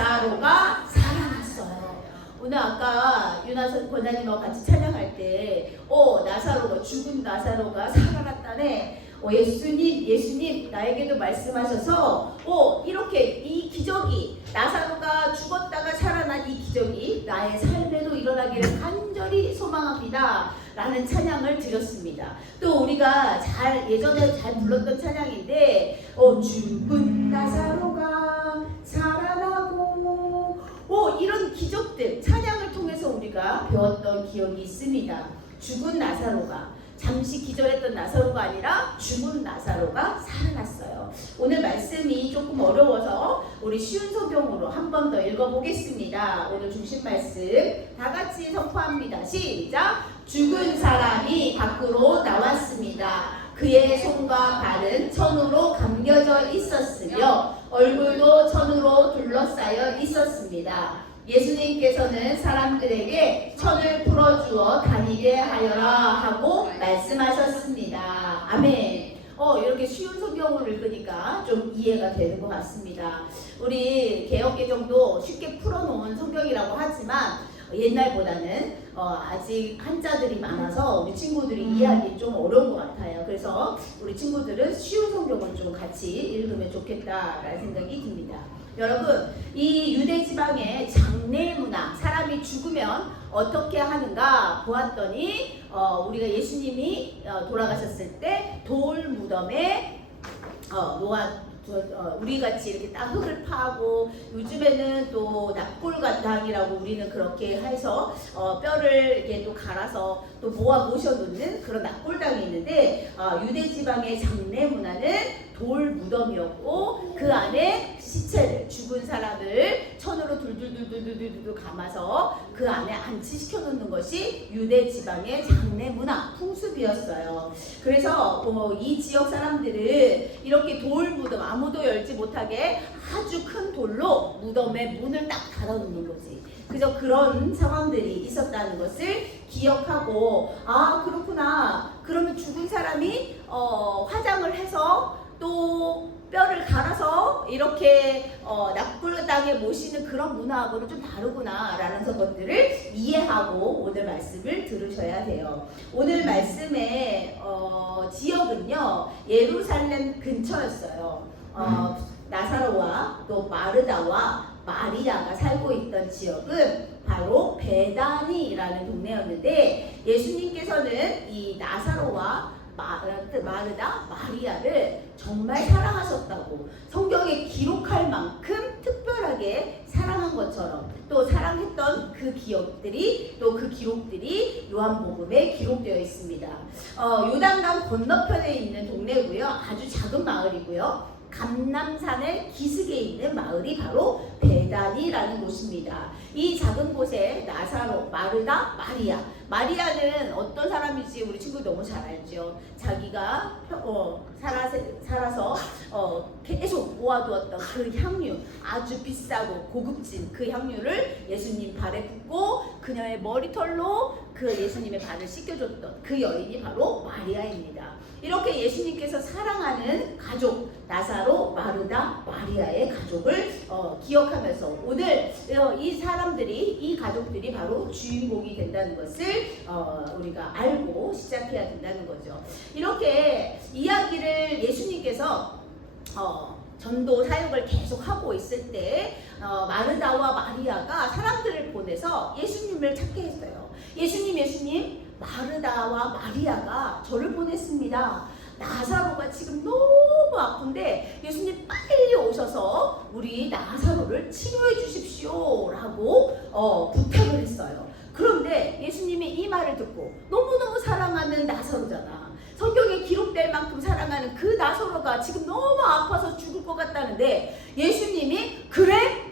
나사로가 살아났어요. 오늘 아까 윤하선 권사님하고 같이 찬양할 때 나사로가, 죽은 나사로가 살아났다네. 예수님 나에게도 말씀하셔서 이렇게 이 기적이, 나사로가 죽었다가 살아난 이 기적이 나의 삶에도 일어나기를 간절히 소망합니다 라는 찬양을 드렸습니다. 또 우리가 예전에 잘 불렀던 찬양인데 죽은 나사로가 살아나고 이런 기적들, 찬양을 통해서 우리가 배웠던 기억이 있습니다. 죽은 나사로가, 잠시 기절했던 나사로가 아니라 죽은 나사로가 살아났어요. 오늘 말씀이 조금 어려워서 우리 쉬운 성경으로 한 번 더 읽어보겠습니다. 오늘 중심 말씀 다 같이 선포합니다. 시작! 죽은 사람이 밖으로 나왔습니다. 그의 손과 발은 천으로 감겨져 있었으며 얼굴도 천으로 둘러싸여 있었습니다. 예수님께서는 사람들에게 천을 풀어주어 다니게 하여라 하고 말씀하셨습니다. 아멘. 이렇게 쉬운 성경을 읽으니까 좀 이해가 되는 것 같습니다. 우리 개역개정도 쉽게 풀어놓은 성경이라고 하지만 옛날보다는 아직 한자들이 많아서 우리 친구들이 이해하기 좀 어려운 것 같아요. 그래서 우리 친구들은 쉬운 성경을 좀 같이 읽으면 좋겠다라는 생각이 듭니다. 여러분, 이 유대 지방의 장례 문화, 사람이 죽으면 어떻게 하는가 보았더니 우리가 예수님이 돌아가셨을 때 돌 무덤에 우리 같이 이렇게 딱 흙을 파고, 요즘에는 또 납골가당이라고 우리는 그렇게 해서 뼈를 이렇게 또 갈아서 또 모셔놓는 그런 납골당이 있는데, 유대 지방의 장례 문화는 돌 무덤이었고 그 안에 시체를, 죽은 사람을 천으로 둘둘둘둘둘둘 감아서 그 안에 안치시켜 놓는 것이 유대 지방의 장례 문화, 풍습이었어요. 그래서 이 지역 사람들은 이렇게 돌 무덤, 아무도 열지 못하게 아주 큰 돌로 무덤에 문을 딱 닫아놓는 거지. 그래서 그런 상황들이 있었다는 것을 기억하고, 그렇구나. 그러면 죽은 사람이 화장을 해서 또 뼈를 갈아서 이렇게 납골당에 모시는 그런 문화하고는 좀 다르구나 라는 것들을 이해하고 오늘 말씀을 들으셔야 돼요. 오늘 말씀의 지역은요, 예루살렘 근처였어요. 나사로와 또 마르다와 마리아가 살고 있던 지역은 바로 베다니라는 동네였는데, 예수님께서는 이 나사로와 마르다, 마리아를 정말 사랑하셨다고 성경에 기록할 만큼 특별하게 사랑한 것처럼 또 사랑했던 그 기억들이, 또 그 기록들이 요한복음에 기록되어 있습니다. 요단강 건너편에 있는 동네고요. 아주 작은 마을이고요. 감람산의 기슭에 있는 마을이 바로 베다니라는 곳입니다. 이 작은 곳에 나사로, 마르다, 마리아. 마리아는 어떤 사람인지 우리 친구 너무 잘 알죠. 자기가 살아서 계속 모아두었던 그 향유, 아주 비싸고 고급진 그 향유를 예수님 발에 붓고 그녀의 머리털로 그 예수님의 발을 씻겨줬던 그 여인이 바로 마리아입니다. 이렇게 예수님께서 사랑하는 가족, 나사로, 마르다, 마리아의 가족을 기억하면서 오늘 이 사람들이, 이 가족들이 바로 주인공이 된다는 것을 우리가 알고 시작해야 된다는 거죠. 이렇게 이야기를 예수님께서 전도 사역을 계속 하고 있을 때 마르다와 마리아가 사람들을 보내서 예수님을 찾게 했어요. 예수님, 마르다와 마리아가 저를 보냈습니다. 나사로가 지금 너무 아픈데 예수님 빨리 오셔서 우리 나사로를 치료해 주십시오 라고 부탁을 했어요. 그런데 예수님이 이 말을 듣고 너무너무 사랑하는 나사로잖아. 성경에 기록될 만큼 사랑하는 그 나사로가 지금 너무 아파서 죽을 것 같다는데, 예수님이 그래?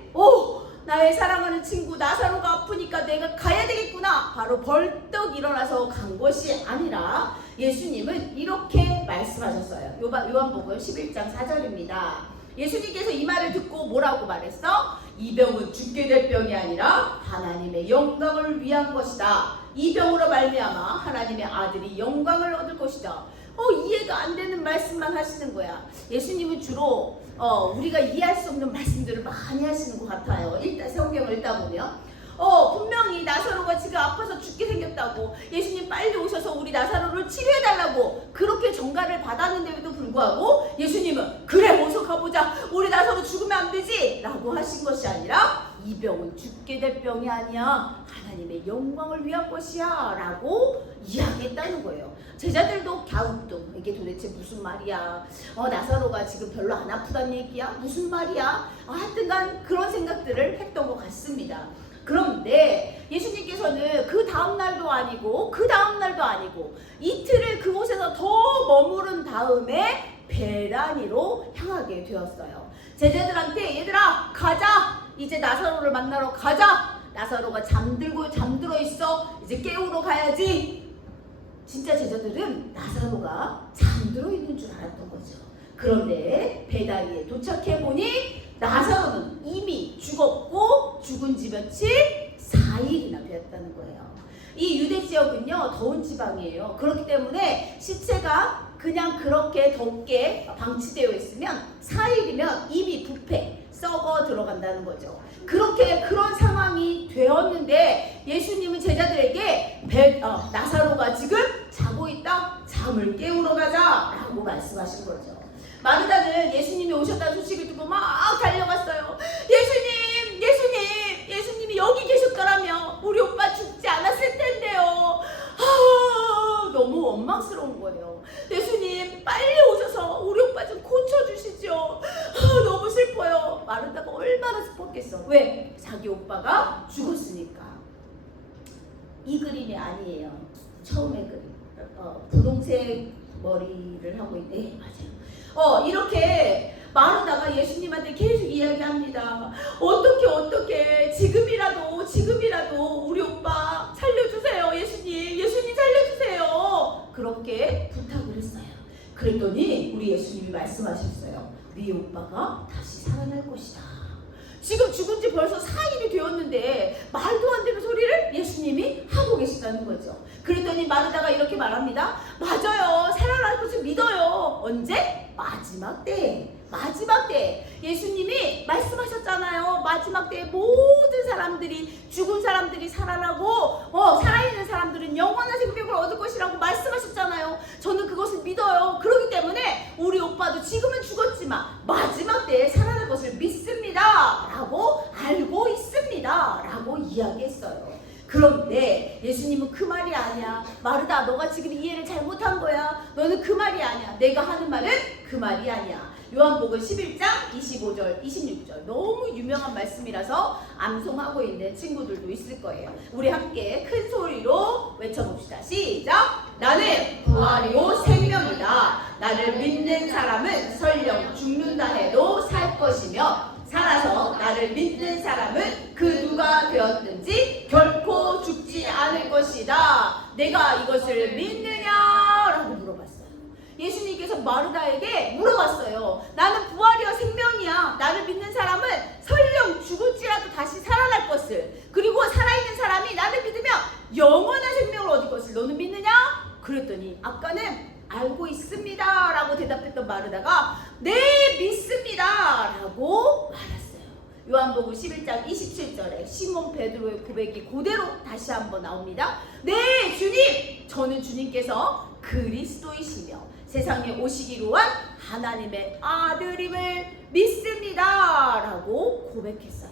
나의 사랑하는 친구 나사로가 아프니까 내가 가야 되겠구나. 바로 벌떡 일어나서 간 것이 아니라 예수님은 이렇게 말씀하셨어요. 요한복음 11장 4절입니다. 예수님께서 이 말을 듣고 뭐라고 말했어? 이 병은 죽게 될 병이 아니라 하나님의 영광을 위한 것이다. 이 병으로 말미암아 하나님의 아들이 영광을 얻을 것이다. 이해가 안 되는 말씀만 하시는 거야. 예수님은 주로 우리가 이해할 수 없는 말씀들을 많이 하시는 것 같아요. 일단 성경을 읽다 보면 분명히 나사로가 지금 아파서 죽게 생겼다고, 예수님 빨리 오셔서 우리 나사로를 치료해달라고 그렇게 전가를 받았는데도 불구하고 예수님은 그래 어서 가보자, 우리 나사로 죽으면 안 되지 라고 하신 것이 아니라 이 병은 죽게 될 병이 아니야, 하나님의 영광을 위한 것이야 라고 이야기했다는 거예요. 제자들도 갸우뚱, 이게 도대체 무슨 말이야, 나사로가 지금 별로 안 아프단 얘기야, 무슨 말이야, 하여튼간 그런 생각들을 했던 것 같습니다. 그런데 예수님께서는 그 다음날도 아니고 그 다음날도 아니고 이틀을 그곳에서 더 머무른 다음에 베다니로 향하게 되었어요. 제자들한테 얘들아 가자, 이제 나사로를 만나러 가자, 나사로가 잠들어 있어, 이제 깨우러 가야지. 진짜 제자들은 나사로가 잠들어 있는 줄 알았던 거죠. 그런데 베다니에 도착해 보니 나사로는 이미 죽었고 죽은 지 며칠? 4일이나 되었다는 거예요. 이 유대 지역은요 더운 지방이에요. 그렇기 때문에 시체가 그냥 그렇게 덥게 방치되어 있으면 4일이면 이미 부패, 썩어 들어간다는 거죠. 그런 상황이 되었는데 예수님은 제자들에게 나사로가 지금 자고 있다, 잠을 깨우러 가자 라고 말씀하신 거죠. 마르다는 예수님이 오셨다는 소식을 듣고 막 달려갔어요. 예수님이 여기 계셨더라면 우리 오빠 죽지 않았을 텐데요. 너무 원망스러운 거예요. 예수님 빨리 오셔서 우리 오빠 좀 고쳐주시죠. 너무 슬퍼요. 마르다가 얼마나 슬펐겠어. 왜? 자기 오빠가 죽었으니까. 이 그림이 아니에요. 처음에 그림. 분홍색 머리를 하고 있네. 맞아요. 이렇게 마르다가 예수님한테 계속 이야기합니다. 어떻게 지금이라도 우리 오빠 살려주세요. 예수님 살려주세요. 그렇게 부탁을 했어요. 그랬더니 우리 예수님이 말씀하셨어요. 네 오빠가 다시 살아날 것이다. 지금 죽은 지 벌써 4일이 되었는데 말도 안 되는 소리를 예수님이 하고 계시다는 거죠. 그랬더니 마르다가 이렇게 말합니다. 맞아요. 살아날 것을 믿어요. 언제? 마지막 때. 예수님이 말씀하셨잖아요. 마지막 때에 모든 사람들이, 죽은 사람들이 살아나고 살아있는 사람들은 영원한 생명을 얻을 것이라고 말씀하셨잖아요. 저는 그것을 믿어요. 그렇기 때문에 우리 오빠도 지금은 죽었지만 마지막 때에 살아날 것을 믿습니다 라고 알고 있습니다 라고 이야기했어요. 그런데 예수님은 그 말이 아니야. 마르다, 너가 지금 이해를 잘못한 거야. 너는 그 말이 아니야. 내가 하는 말은 그 말이 아니야. 요한복음 11장 25절 26절 너무 유명한 말씀이라서 암송하고 있는 친구들도 있을 거예요. 우리 함께 큰 소리로 외쳐봅시다. 시작! 나는 부활이요 생명이다. 나를 믿는 사람은 설령 죽는다 해도 살 것이며 살아서 나를 믿는 사람은 그 누가 되었든지 결코 죽지 않을 것이다. 내가 이것을 믿느냐? 라고 물어봤어요. 예수님께서 마르다에게 물어봤어요. 나는 부활이요 생명이야. 나를 믿는 사람은 설령 죽을지라도 다시 살아날 것을, 그리고 살아있는 사람이 나를 믿으면 영원한 생명을 얻을 것을 너는 믿느냐? 그랬더니 아까는 알고 있습니다 라고 대답했던 마르다가 네 믿습니다 라고 말했어요. 요한복음 11장 27절에 시몬 베드로의 고백이 그대로 다시 한번 나옵니다. 네 주님, 저는 주님께서 그리스도이시며 세상에 오시기로 한 하나님의 아들임을 믿습니다 라고 고백했어요.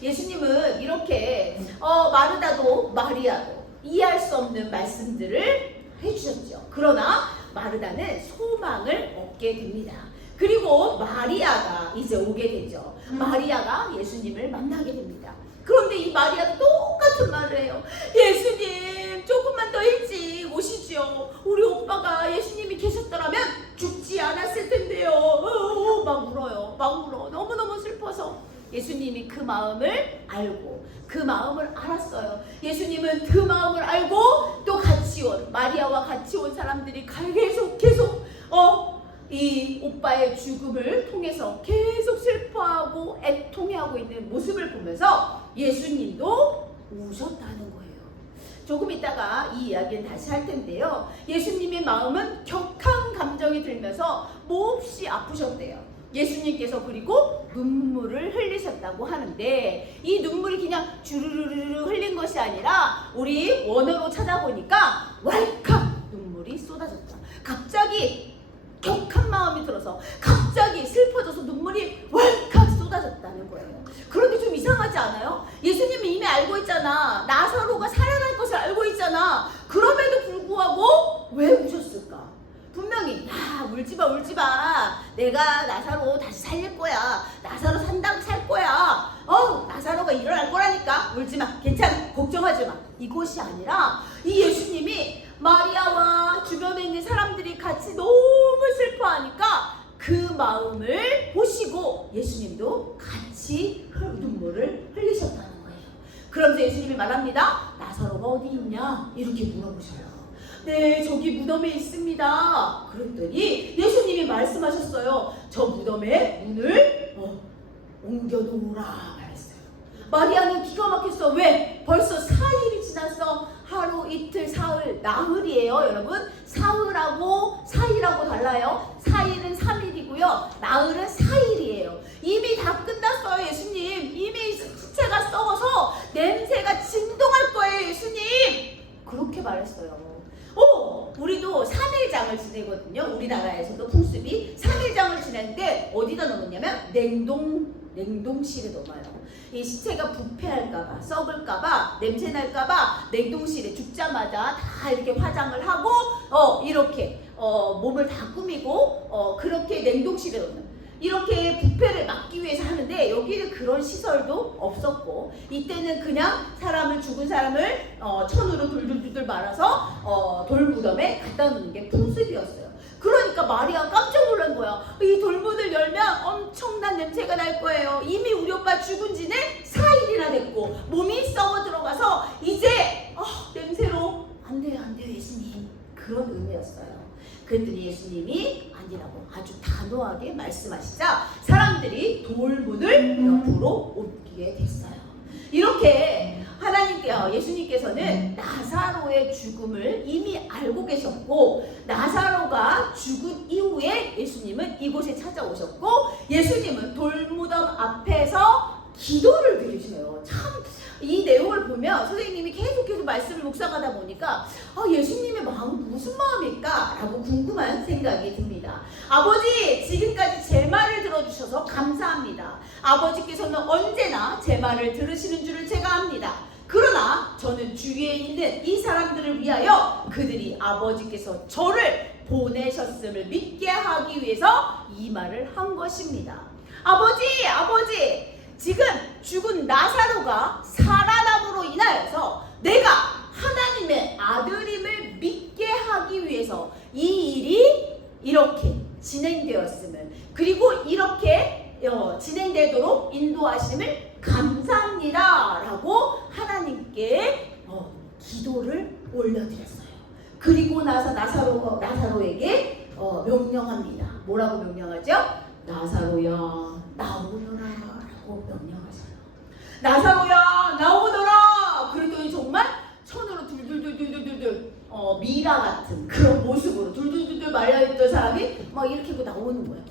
예수님은 이렇게 마르다도 마리아도 이해할 수 없는 말씀들을 해주셨죠. 그러나 마르다는 소망을 얻게 됩니다. 그리고 마리아가 이제 오게 되죠. 마리아가 예수님을 만나게 됩니다. 그런데 이 마리아도 똑같은 말을 해요. 예수님 조금만 더 일찍 오시죠. 우리 오빠가 예수님이 계셨더라면 죽지 않았을 텐데요. 막 울어요. 막 울어. 너무너무 슬퍼서. 예수님이 그 마음을 알고 그 마음을 알았어요. 예수님은 그 마음을 알고 또 같이 온 마리아와 같이 온 사람들이 계속 이 오빠의 죽음을 통해서 계속 슬퍼하고 애통해하고 있는 모습을 보면서 예수님도 우셨다는 거예요. 조금 있다가 이 이야기는 다시 할 텐데요. 예수님의 마음은 격한 감정이 들면서 몹시 아프셨대요. 예수님께서 그리고 눈물을 흘리셨다고 하는데, 이 눈물이 그냥 주르르르 흘린 것이 아니라 우리 원어로 찾아보니까 왈칵 눈물이 쏟아졌다. 갑자기 격한 마음이 들어서 갑자기 슬퍼져서 눈물이 왈칵 쏟아졌다는 거예요. 그런데 좀 이상하지 않아요? 예수님이 이미 알고 있잖아. 나사로가 살아날 것을 알고 있잖아. 그럼에도 불구하고 왜 우셨을까? 분명히 울지마 울지마, 내가 나사로 다시 살릴 거야, 나사로 산다고 살 거야, 나사로가 일어날 거라니까, 울지마, 괜찮아, 걱정하지마, 이것이 아니라 이 예수님이 마리아와 주변에 있는 사람들이 같이 너무 슬퍼하니까 그 마음을 보시고 예수님도 같이 눈물을 흘리셨다는 거예요. 그러면서 예수님이 말합니다. 나사로가 어디 있냐? 이렇게 물어보셔요. 네, 저기 무덤에 있습니다. 그랬더니 예수님이 말씀하셨어요. 저 무덤에 문을 옮겨놓으라 말했어요. 마리아는 기가 막혔어. 왜? 벌써 4일이 지났어. 하루, 이틀, 사흘, 나흘이에요. 여러분, 사흘하고 4일하고 달라요. 4일은 3일이고요. 나흘은 4일이에요. 이미 다 끝났어요. 예수님, 이미 시체가 썩어서 냄새가 진동할 거예요. 예수님, 그렇게 말했어요. 우리도 3일장을 지내거든요. 우리나라에서도 풍습이 3일장을 지내는데 어디다 넣느냐면 냉동실에 넣어요. 이 시체가 부패할까봐, 썩을까봐, 냄새날까봐 냉동실에 죽자마자 다 이렇게 화장을 하고 이렇게 몸을 다 꾸미고 그렇게 냉동실에 넣는, 이렇게 부패를 막기 위해서 하는데, 여기는 그런 시설도 없었고, 이때는 그냥 죽은 사람을 천으로 둘둘둘 말아서 돌무덤에 갖다 놓는 게 풍습이었어요. 그러니까 마리아 깜짝 놀란 거야. 이 돌문을 열면 엄청난 냄새가 날 거예요. 이미 우리 오빠 죽은 지는 4일이나 됐고 몸이 썩어 들어가서 이제 냄새로 안 돼요 예수님, 그런 의미였어요. 그랬더니 예수님이 아니라고 아주 단호하게 말씀하시자 사람들이 돌문을 옆으로 옮기게 됐어요. 이렇게 예수님께서는 나사로의 죽음을 이미 알고 계셨고, 나사로가 죽은 이후에 예수님은 이곳에 찾아오셨고, 예수님은 돌무덤 앞에서 기도를 드리셔요. 참, 이 내용을 보면 선생님이 계속해서 말씀을 묵상하다 보니까 예수님의 마음은 무슨 마음일까? 라고 궁금한 생각이 듭니다. 아버지, 지금까지 제 말을 들어주셔서 감사합니다. 아버지께서는 언제나 제 말을 들으시는 줄을 제가 압니다. 그러나 저는 주위에 있는 이 사람들을 위하여 그들이 아버지께서 저를 보내셨음을 믿게 하기 위해서 이 말을 한 것입니다. 아버지, 지금 죽은 나사로가 살아남으로 인하여서 내가 하나님의 아들임을 믿게 하기 위해서 이 일이 이렇게 진행되었음을, 그리고 이렇게 진행되도록 인도하심을 감사합니다 라고 하나님께 기도를 올려드렸어요. 그리고 나서 나사로에게 명령합니다. 뭐라고 명령하죠? 나사로야, 나오너라 라고 명령하셔요. 나사로야, 나오너라. 그랬더니 정말 천으로 둘둘둘둘둘둘 미라 같은 그런 모습으로 둘둘둘둘 말려있던 사람이 막 이렇게 하고 나오는 거예요.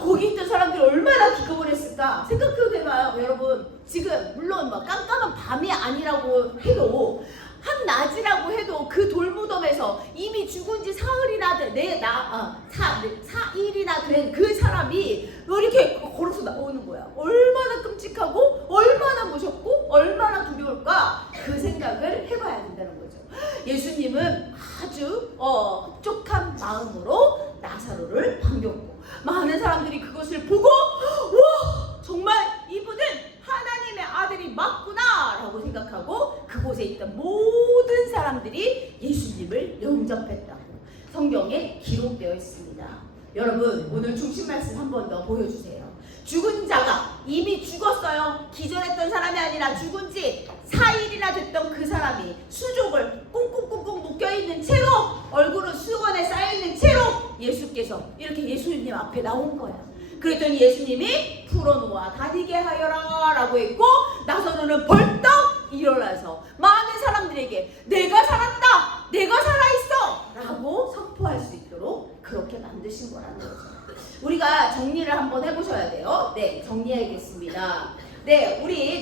거기 있던 사람들이 얼마나 기겁을 했을까 생각해도 돼봐요. 여러분, 지금 물론 막 깜깜한 밤이 아니라고 해도, 한낮이라고 해도 그 돌무덤에서 이미 죽은 지 사흘이나 사일이나 된 그 사람이 이렇게 걸어서 나오는 거야. 얼마나 끔찍하고 얼마나 무섭고 얼마나 두려울까, 그 생각을 해봐야 된다는 거죠. 예수님은 아주 흡족한 마음으로 나사로를 반겼고, 많은 사람들이 그것을 보고 와, 정말 이분은 하나님의 아들이 맞구나 라고 생각하고 그곳에 있던 모든 사람들이 예수님을 영접했다고 성경에 기록되어 있습니다. 여러분, 오늘 중심 말씀 한 번 더 보여주세요. 죽은 자가 이미 죽었어요. 기절했던 사람이 아니라 죽은 지 4일이나 됐던 그 사람이 수족을 꽁꽁꽁꽁 묶여있는 채로, 얼굴은 수건에 쌓여있는 채로 예수께서 이렇게 예수님 앞에 나온 거야. 그랬더니 예수님이 풀어놓아 다니게 하여라 라고 했고, 나사로는 벌떡 일어나서 많은 사람들이 사람들에게 내가 살았다, 내가 살아있어 라고 선포할 수 있도록 그렇게 만드신 거라는 거죠. 우리가 정리를 한번 해보셔야 돼요. 네, 정리하겠습니다. 네, 우리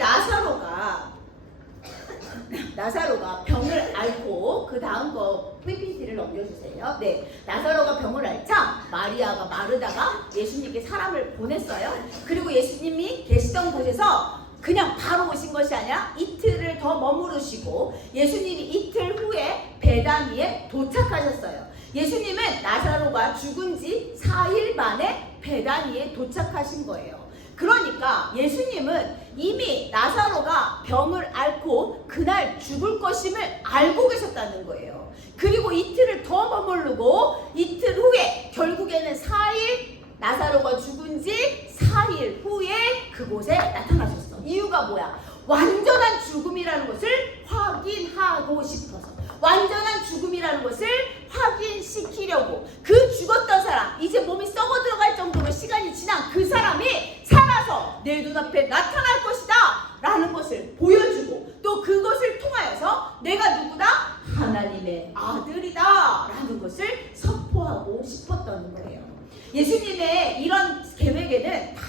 나사로가 병을 앓고, 그 다음 거 PPT를 넘겨주세요. 네, 나사로가 병을 앓자 마리아가 마르다가 예수님께 사람을 보냈어요. 그리고 예수님이 계시던 곳에서 그냥 바로 오신 것이 아니라 이틀을 더 머무르시고 예수님이 이틀 후에 베다니에 도착하셨어요. 예수님은 나사로가 죽은 지 4일 만에 베다니에 도착하신 거예요. 그러니까 예수님은 이미 나사로가 병을 앓고 그날 죽을 것임을 알고 계셨다는 거예요. 그리고 이틀을 더 머무르고 이틀 후에 결국에는 4일, 나사로가 죽은 지 4일 후에 그곳에 나타나셨어. 이유가 뭐야? 완전한 죽음이라는 것을 확인하고 싶어서, 완전한 죽음이라는 것을 확인시키려고, 그 죽었던 사람, 이제 몸이 썩어 들어갈 정도로 시간이 지난 그 사람이 살아서 내 눈앞에 나타날 것이다 라는 것을 보여주고, 또 그것을 통하여서 내가 누구다? 하나님의 아들이다 라는 것을 선포하고 싶었던 거예요. 예수님의 이런 계획에는 다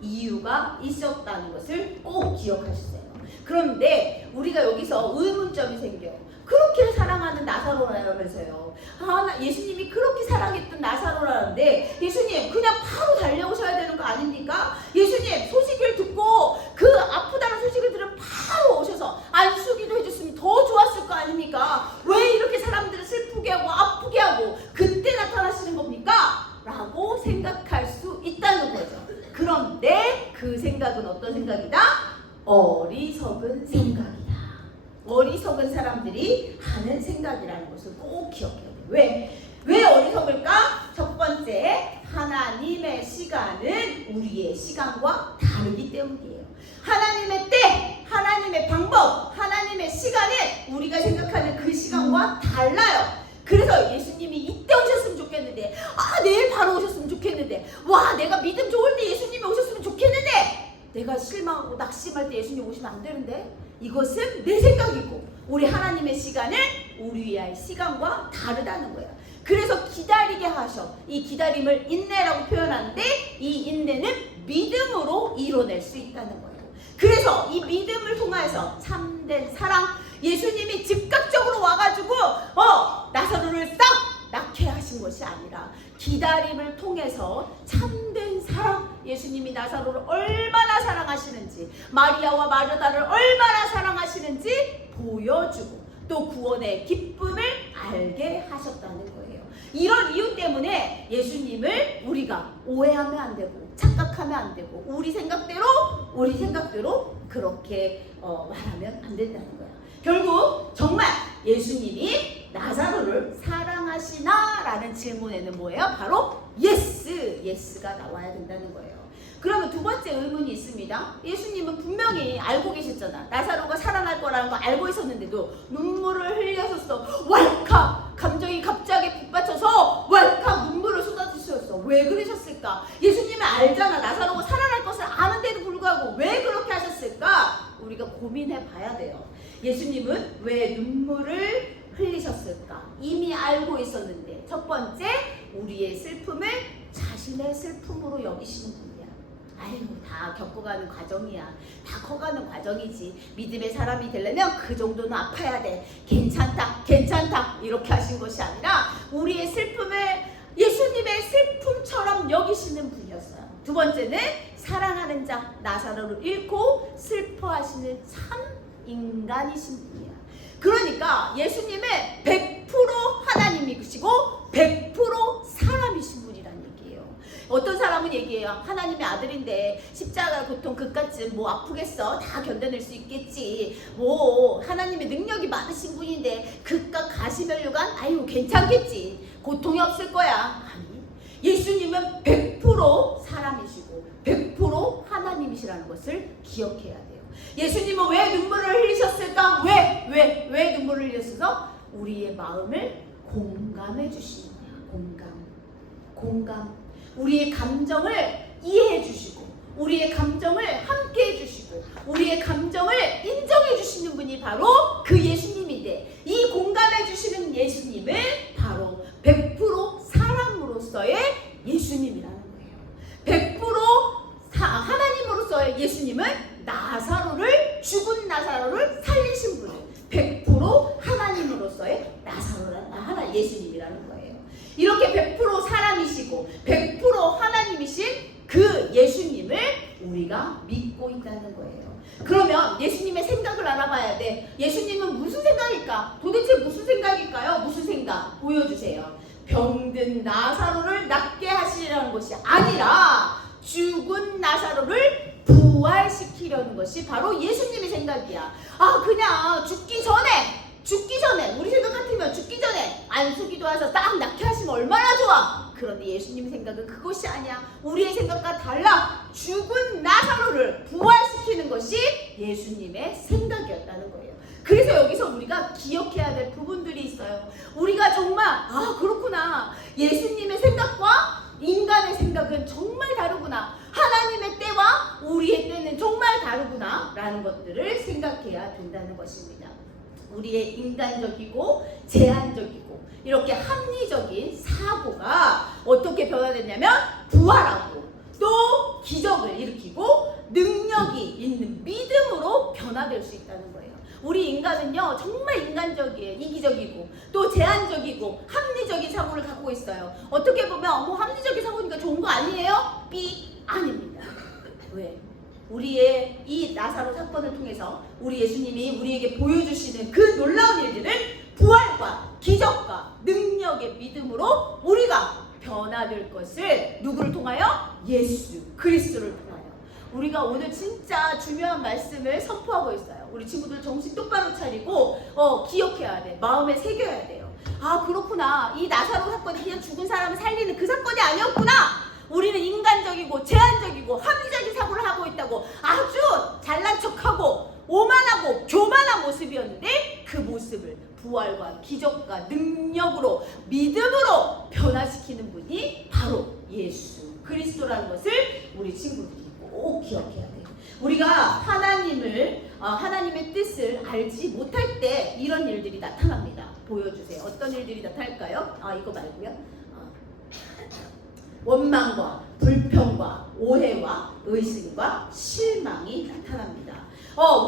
이유가 있었다는 것을 꼭 기억하시세요. 그런데 우리가 여기서 의문점이 생겨요. 그렇게 사랑하는 나사로라면서요. 예수님이 그렇게 사랑했던 나사로라는데 예수님 그냥 바로 달려오셔야 되는 거 아닙니까? 예수님 소식을 듣고 그 아프다는 소식을 들으면 바로 오셔서 안수기도 해줬으면 더 좋았을 거 아닙니까? 왜 이렇게 사람들을 슬프게 하고 아프게 하고 그때 나타나시는 겁니까? 라고 생각할 수 있다는 거죠. 그런데 그 생각은 어떤 생각이다? 어리석은 생각이다. 어리석은 사람들이 하는 생각이라는 것을 꼭 기억해야 돼요. 왜 어리석을까? 첫 번째, 하나님의 시간은 우리의 시간과 다르기 때문이에요. 하나님의 때, 하나님의 방법, 하나님의 시간은 우리가 생각하는 그 시간과 달라요. 그래서 예수님이 이때 오셨으면 좋겠는데, 내일 바로 오셨으면 좋겠는데, 내가 믿음 좋을 때 예수님이 오셨으면 좋겠는데, 내가 실망하고 낙심할 때 예수님 오시면 안 되는데, 이것은 내 생각이고 우리 하나님의 시간은 우리의 시간과 다르다는 거예요. 그래서 기다리게 하셔. 이 기다림을 인내라고 표현하는데 이 인내는 믿음으로 이뤄낼 수 있다는 거예요. 그래서 이 믿음을 통해서 참된 사랑, 예수님이 즉각적으로 와가지고 나사로를 싹 낫게 하신 것이 아니라 기다림을 통해서 참된 사랑, 예수님이 나사로를 얼마나 사랑하시는지, 마리아와 마르다를 얼마나 사랑하시는지 보여주고 또 구원의 기쁨을 알게 하셨다는 거예요. 이런 이유 때문에 예수님을 우리가 오해하면 안 되고 착각하면 안 되고 우리 생각대로 그렇게 말하면 안 된다는 거예요. 결국 정말 예수님이 나사로를 사랑하시나? 라는 질문에는 뭐예요? 바로 예스가 나와야 된다는 거예요. 그러면 두 번째 의문이 있습니다. 예수님은 분명히 알고 계셨잖아. 나사로가 살아날 거라는 거 알고 있었는데도 눈물을 흘렸었어. 왈칵! 감정이 갑자기 북받쳐서 왈칵 눈물을 쏟아주셨어. 왜 그러셨을까? 예수님은 알잖아. 나사로가 살아날 것을 아는데도 불구하고 왜 그렇게 하셨을까? 우리가 고민해 봐야 돼요. 예수님은 왜 눈물을 흘리셨을까? 이미 알고 있었는데, 첫 번째, 우리의 슬픔을 자신의 슬픔으로 여기시는 분이야. 다 겪어가는 과정이야. 다 커가는 과정이지. 믿음의 사람이 되려면 그 정도는 아파야 돼. 괜찮다 이렇게 하신 것이 아니라 우리의 슬픔을 예수님의 슬픔처럼 여기시는 분이었어요. 두 번째는 사랑하는 자 나사로를 잃고 슬퍼하시는 참 인간이신 분이야. 그러니까 예수님은 100% 하나님이시고 100% 사람이신 분이라는 얘기예요. 어떤 사람은 얘기해요. 하나님의 아들인데 십자가 고통 그까지 아프겠어? 다 견뎌낼 수 있겠지. 하나님의 능력이 많으신 분인데 그깟 가시면류관 괜찮겠지. 고통이 없을 거야. 아니, 예수님은 100% 사람이시고 100% 하나님이시라는 것을 기억해야 돼요. 예수님은 왜 눈물을 흘리셨을까? 왜 눈물을 흘렸어? 우리의 마음을 공감해 주시는 거야. 공감. 우리의 감정을 이해해 주시고 우리의 감정을 함께 해 주시고 우리의 감정을 인정해 주시는 분이 바로 그 예수님이 예수님은 나사로를, 죽은 나사로를 살리신 분을 100% 하나님으로서의 나사로라는 예수님이라는 거예요. 이렇게 100% 사람이시고 100% 하나님이신 그 예수님을 우리가 믿고 있다는 거예요. 그러면 예수님의 생각을 알아봐야 돼. 예수님은 무슨 생각일까? 도대체 무슨 생각일까요? 무슨 생각? 보여주세요. 병든 나사로를 낫게 하시려는 것이 아니라 죽은 나사로를 부활시키려는 것이 바로 예수님의 생각이야. 그냥 죽기 전에 우리 생각 같으면 죽기 전에 안수기도 해서 딱 낫게 하시면 얼마나 좋아. 그런데 예수님 생각은 그것이 아니야. 우리의 생각과 달라. 죽은 나사로를 부활시키는 것이 예수님의 생각이었다는 거예요. 그래서 여기서 우리가 기억해야 될 부분들이 있어요. 우리가 정말 그렇구나. 예수님의 생각과 인간의 생각은 정말 다르구나. 하나님의 때와 우리의 때는 정말 다르구나 라는 것들을 생각해야 된다는 것입니다. 우리의 인간적이고 제한적이고 이렇게 합리적인 사고가 어떻게 변화됐냐면 부활하고 또 기적을 일으키고 능력이 있는 믿음으로 변화될 수 있다는 거예요. 우리 인간은요 정말 인간적이에요. 이기적이고 또 제한적이고 합리적인 사고를 갖고 있어요. 어떻게 보면 합리적인 사고니까 좋은 거 아니에요? 아닙니다. 왜? 우리의 이 나사로 사건을 통해서 우리 예수님이 우리에게 보여주시는 그 놀라운 일들을 부활과 기적과 능력의 믿음으로 우리가 변화될 것을 누구를 통하여? 예수 그리스도를 통하여. 우리가 오늘 진짜 중요한 말씀을 선포하고 있어요. 우리 친구들 정신 똑바로 차리고 기억해야 돼. 마음에 새겨야 돼요. 그렇구나. 이 나사로 사건이 그냥 죽은 사람을 살리는 그 사건이 아니었구나. 우리는 인간적이고 제한적이고 합리적인 사고를 하고 있다고 아주 잘난 척하고 오만하고 교만한 모습이었는데 그 모습을 부활과 기적과 능력으로 믿음으로 변화시키는 분이 바로 예수 그리스도라는 것을 우리 친구들이 꼭 기억해야 돼요. 우리가 하나님의 뜻을 알지 못할 때 이런 일들이 나타납니다. 보여주세요. 어떤 일들이 나타날까요? 이거 말고요. 원망과 불평과 오해와 의심과 실망이 나타납니다.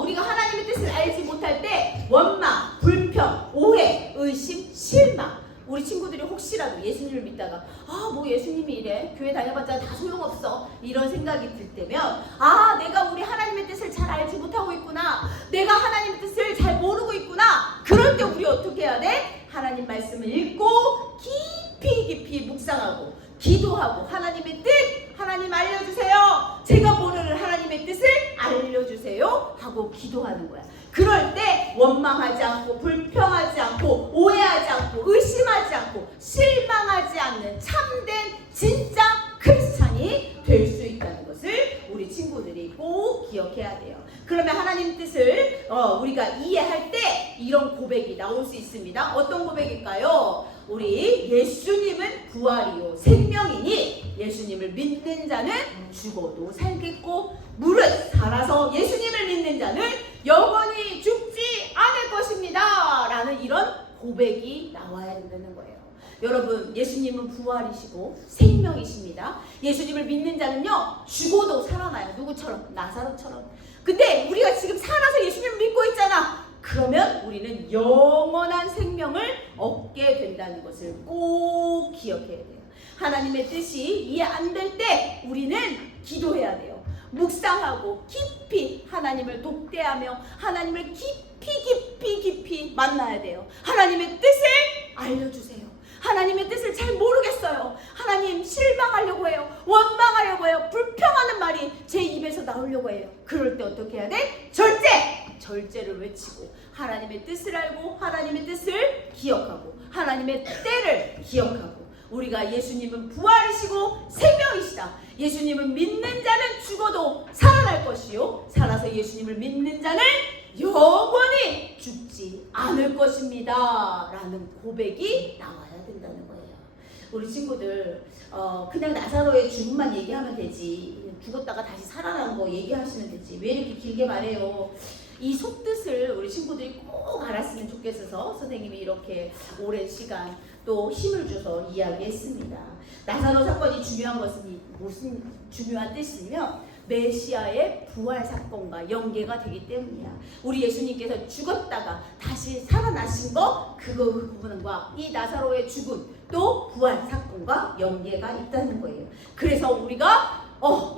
우리가 하나님의 뜻을 알지 못할 때 원망, 불평, 오해, 의심, 실망. 우리 친구들이 혹시라도 예수님을 믿다가 예수님이 이래 교회 다녀봤자 다 소용없어 이런 생각이 들 때면 내가 우리 하나님의 뜻을 잘 알지 못하고 있구나. 내가 하나님의 뜻을 잘 모르고 있구나. 그럴 때 우리 어떻게 해야 돼? 하나님 말씀을 읽고 깊이 묵상하고 기도하고 하나님의 뜻 하나님 알려주세요. 제가 모르는 하나님의 뜻을 알려주세요 하고 기도하는 거야. 그럴 때 원망하지 않고 불평하지 않고 오해하지 않고 의심하지 않고 실망하지 않는 참된 진짜 크리스찬이 될 수 있다는 것을 우리 친구들이 꼭 기억해야 돼요. 그러면 하나님 뜻을 우리가 이해할 때 이런 고백이 나올 수 있습니다. 어떤 고백일까요? 우리 예수님은 부활이요 생명이니 예수님을 믿는 자는 죽어도 살겠고 무릇 살아서 예수님을 믿는 자는 영원히 죽지 않을 것입니다 라는 이런 고백이 나와야 된다는 거예요. 여러분 예수님은 부활이시고 생명이십니다. 예수님을 믿는 자는요 죽어도 살아나요. 누구처럼? 나사로처럼. 근데 우리가 지금 살아서 예수님을 믿고 있잖아. 그러면 우리는 영원한 생명을 얻게 된다는 것을 꼭 기억해야 돼요. 하나님의 뜻이 이해 안 될 때 우리는 기도해야 돼요. 묵상하고 깊이 하나님을 독대하며 하나님을 깊이 만나야 돼요. 하나님의 뜻을 알려주세요. 하나님의 뜻을 잘 모르겠어요. 하나님 실망하려고 해요. 원망하려고 해요. 불평하는 말이 제 입에서 나오려고 해요. 그럴 때 어떻게 해야 돼? 절제를 외치고 하나님의 뜻을 알고 하나님의 뜻을 기억하고 하나님의 때를 기억하고 우리가 예수님은 부활이시고 생명이시다. 예수님은 믿는 자는 죽어도 살아날 것이요 살아서 예수님을 믿는 자는 영원히 죽지 않을 것입니다 라는 고백이 나와야 된다는 거예요. 우리 친구들 그냥 나사로의 죽음만 얘기하면 되지 죽었다가 다시 살아난 거 얘기하시면 되지 왜 이렇게 길게 말해요. 이 속뜻을 우리 친구들이 꼭 알았으면 좋겠어서 선생님이 이렇게 오랜 시간 또 힘을 줘서 이야기했습니다. 나사로 사건이 중요한 것은 무슨 중요한 뜻이냐면 메시아의 부활 사건과 연계가 되기 때문이야. 우리 예수님께서 죽었다가 다시 살아나신 거, 그 부분과 이 나사로의 죽음 또 부활 사건과 연계가 있다는 거예요. 그래서 우리가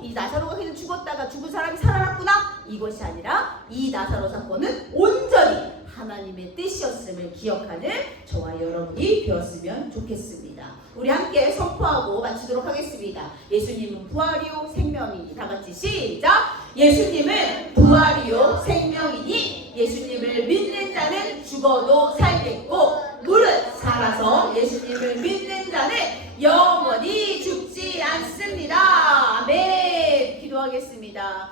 이 나사로가 그냥 죽었다가 죽은 사람이 살아났구나, 이것이 아니라 이 나사로 사건은 온전히 하나님의 뜻이었음을 기억하는 저와 여러분이 되었으면 좋겠습니다. 우리 함께 선포하고 마치도록 하겠습니다. 예수님은 부활이요 생명이니. 다 같이 시작! 예수님은 부활이요 생명이니 예수님을 믿는 자는 죽어도 살겠고 무릇 살아서 예수님을 믿는 자는 영원히 죽지 않습니다. 아멘. 기도하겠습니다.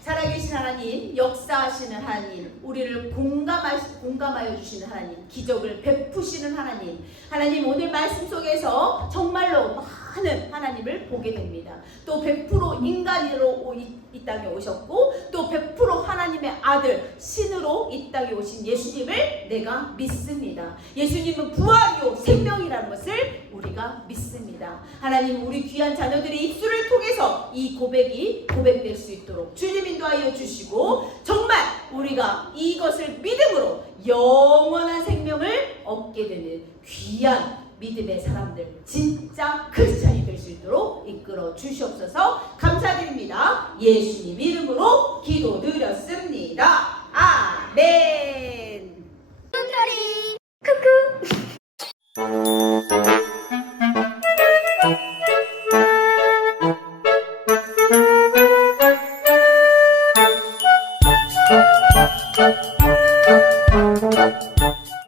살아계신 하나님, 역사하시는 하나님, 우리를 공감하여 주시는 하나님, 기적을 베푸시는 하나님, 하나님 오늘 말씀 속에서 정말로 많은 하나님을 보게 됩니다. 또 100% 인간으로 이 땅에 오셨고 또 100% 하나님의 아들 신으로 이 땅에 오신 예수님을 내가 믿습니다. 예수님은 부활이요 생명이라는 것을 우리가 믿습니다. 하나님, 우리 귀한 자녀들의 입술을 통해서 이 고백이 고백될 수 있도록 주님 인도하여 주시고, 정말 우리가 이것을 믿음으로 영원한 생명을 얻게 되는 귀한 믿음의 사람들, 진짜 크리스찬이 될 수 있도록 이끌어 주시옵소서. 감사드립니다. 예수님 이름으로 기도드렸습니다. 아멘. 뚱소리